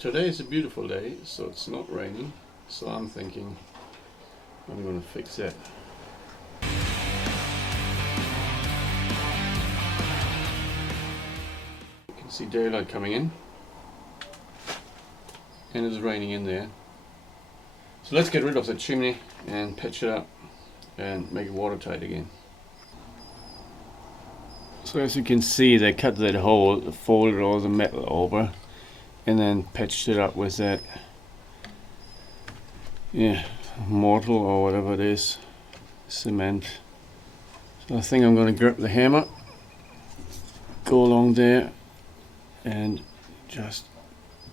Today is a beautiful day, so it's not raining, so I'm thinking I'm going to fix it. You can see daylight coming in and it's raining in there. So let's get rid of the chimney and patch it up and make it watertight again. So as you can see, they cut that hole, folded all the metal over and then patched it up with that mortar or whatever it is, cement. So I think I'm going to grab the hammer, go along there and just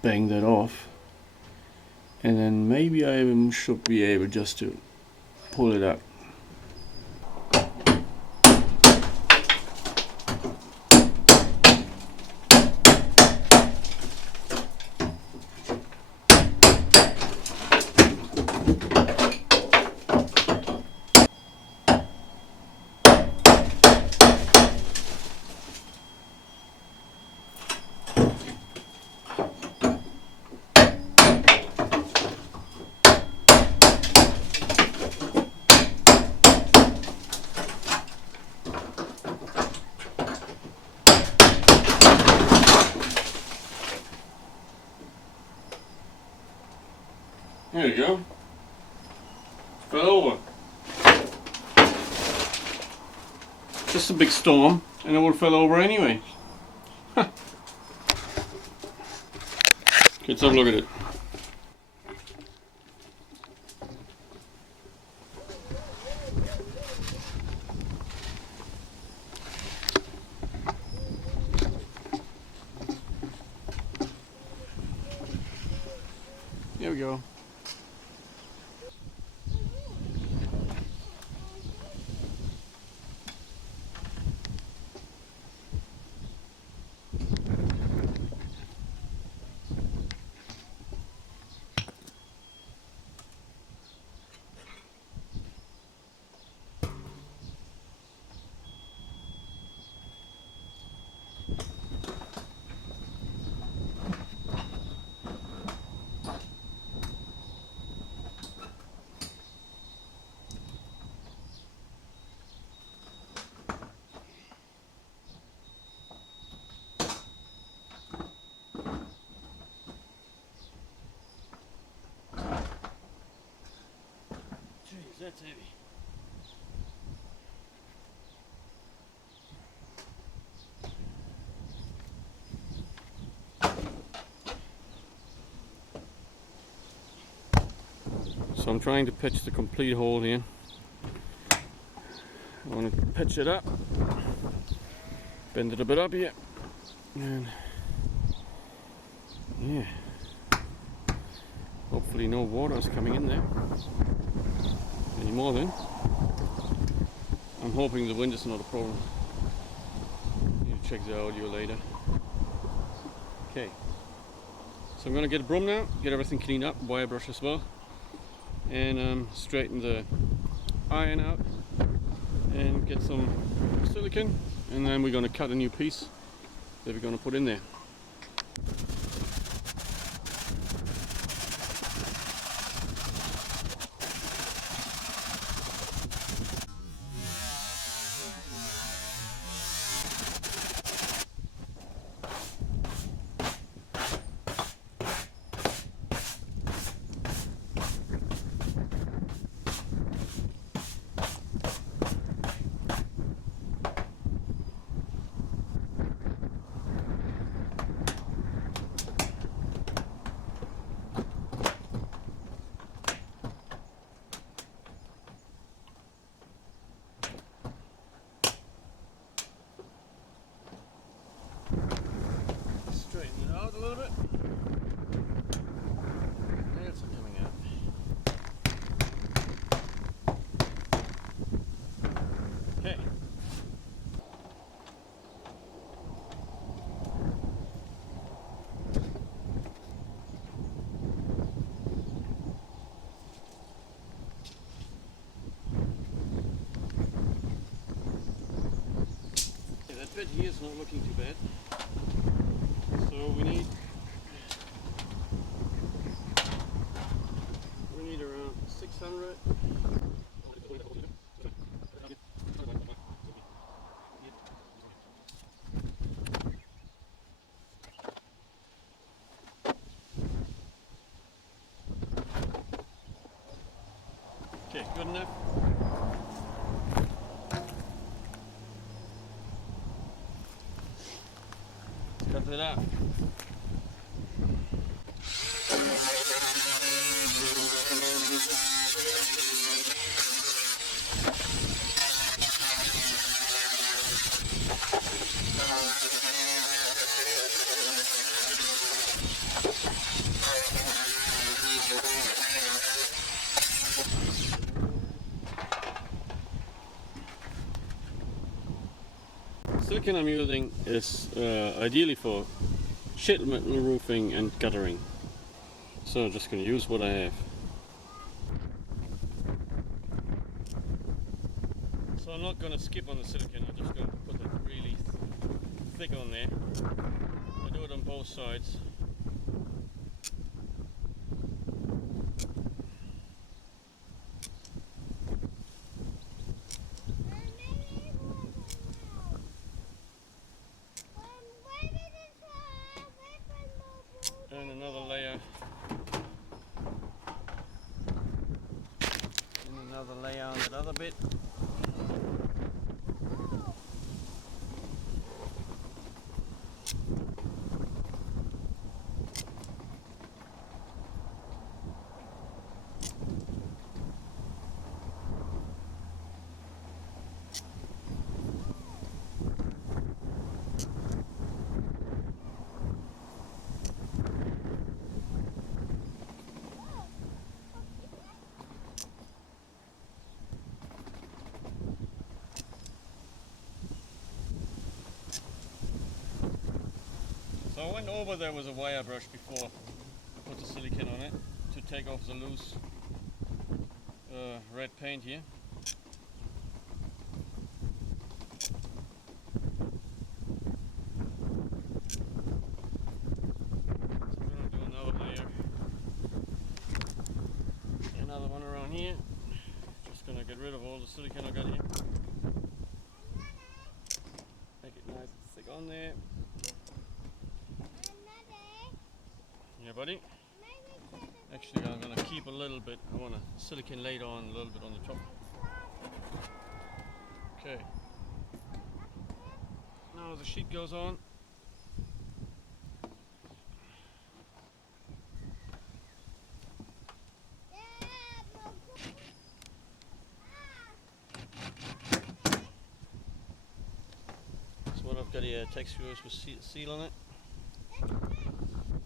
bang that off, and then maybe I should be able just to pull it up. There you go. Fell over. Just a big storm and it would have fell over anyway. Okay, let's have a look at it. Here we go. Jeez, that's heavy. So I'm trying to pitch the complete hole here. I want to pitch it up, bend it a bit up here, and yeah, hopefully no water is coming in there anymore then. I'm hoping the wind is not a problem. Need to check the audio later. Okay, so I'm going to get a broom now, get everything cleaned up, wire brush as well, and straighten the iron out and get some silicone, and then we're going to cut a new piece that we're going to put in there. Straighten it out a little bit. That's coming out. Okay. That bit here is not looking too bad. So we need 600. Okay, good enough. Cut it out. Silicon I'm using is ideally for sheet metal roofing and guttering. So I'm just going to use what I have. So I'm not going to skip on the silicon, I'm just going to put it really thick on there. I do it on both sides. And another layer. And another layer on that other bit. So I went over there with a wire brush before I put the silicone on it to take off the loose red paint here. So I'm going to do another layer, another one around here. Just going to get rid of all the silicone I got here. Make it nice and thick on there. Yeah, buddy. Actually, I'm going to keep a little bit. I want to silicone laid on a little bit on the top. Okay. Now the sheet goes on. So what I've got here, text screws with seal on it.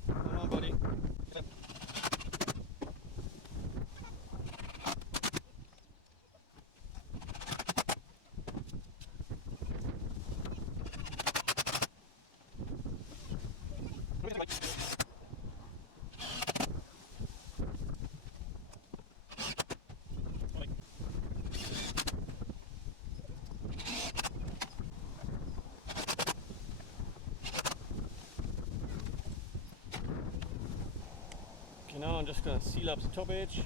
Come on, buddy. Okay, now I'm just going to seal up the top edge.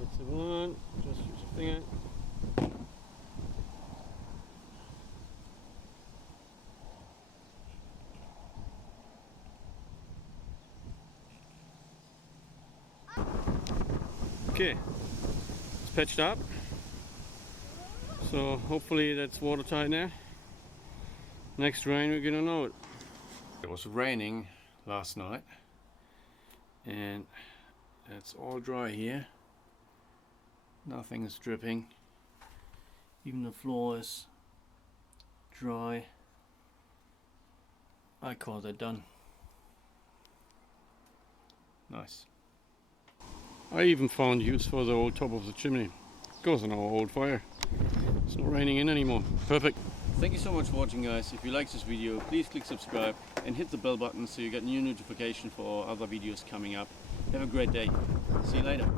That's the one, just use a finger. Okay, it's patched up, so hopefully that's watertight now. Next rain we're gonna know it. It was raining last night and it's all dry here. Nothing is dripping, even the floor is dry. I call that done. Nice. I even found use for the old top of the chimney. Goes on our old fire. It's not raining in anymore. Perfect. Thank you so much for watching, guys. If you like this video, please click subscribe and hit the bell button so you get new notification for other videos coming up. Have a great day. See you later.